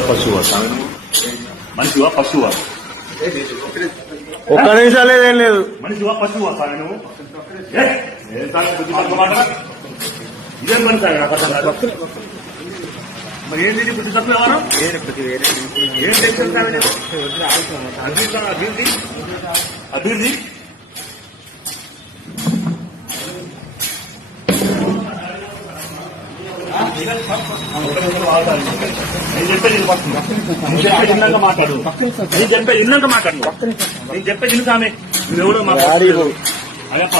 పశువా? స్వామి నువ్వు మనిషివా పశువా? ఒక్క నిమిషం లేదేం లేదు. మనిషివా పశువా స్వామి నువ్వు? ఏ? ఏం ఇదేం అర్థం కాదు. మరి ఏంటి ఇది బుద్ధి తక్కువ ఎవరు? ఏం? అభివృద్ధి? అభివృద్ధి? నేను చెప్పేది ఇన్నాక మాట్లాడు నేను చెప్పేది ఇన్నాక మాట్లాడు నేను చెప్పేది ఇల్లు నువ్వెవడో మాట్లాడు అయ్యప్ప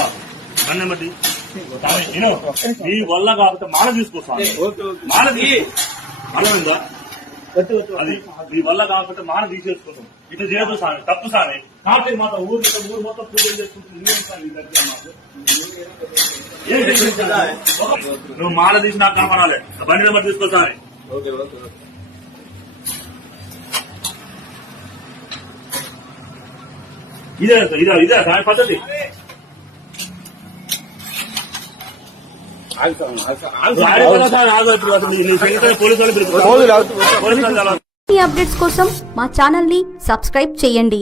నీ వల్ల కాబట్టి మాల తీసుకో స్వామి మాల అర్థమైందా అది నీ వల్ల కాకపోతే మాల తీసేసుకుంటాం ఇటు చేయదు స్వామి తప్పు స్వామి కాబట్టి మాత్రం ఊరు ఊరు మొత్తం పూజలు చేసుకుంటుంది సార్ ఈ దగ్గర మాకు? నువ్వు మాల తీసి నాకు కాపాడాలి బండి నెంబర్ తీసుకో స్వామి ఇదే ఇదే ఇదే స్వామి పద్ధతి. నీ పోలీసు అప్డేట్స్ కోసం మా ఛానల్ని సబ్స్క్రైబ్ చేయండి.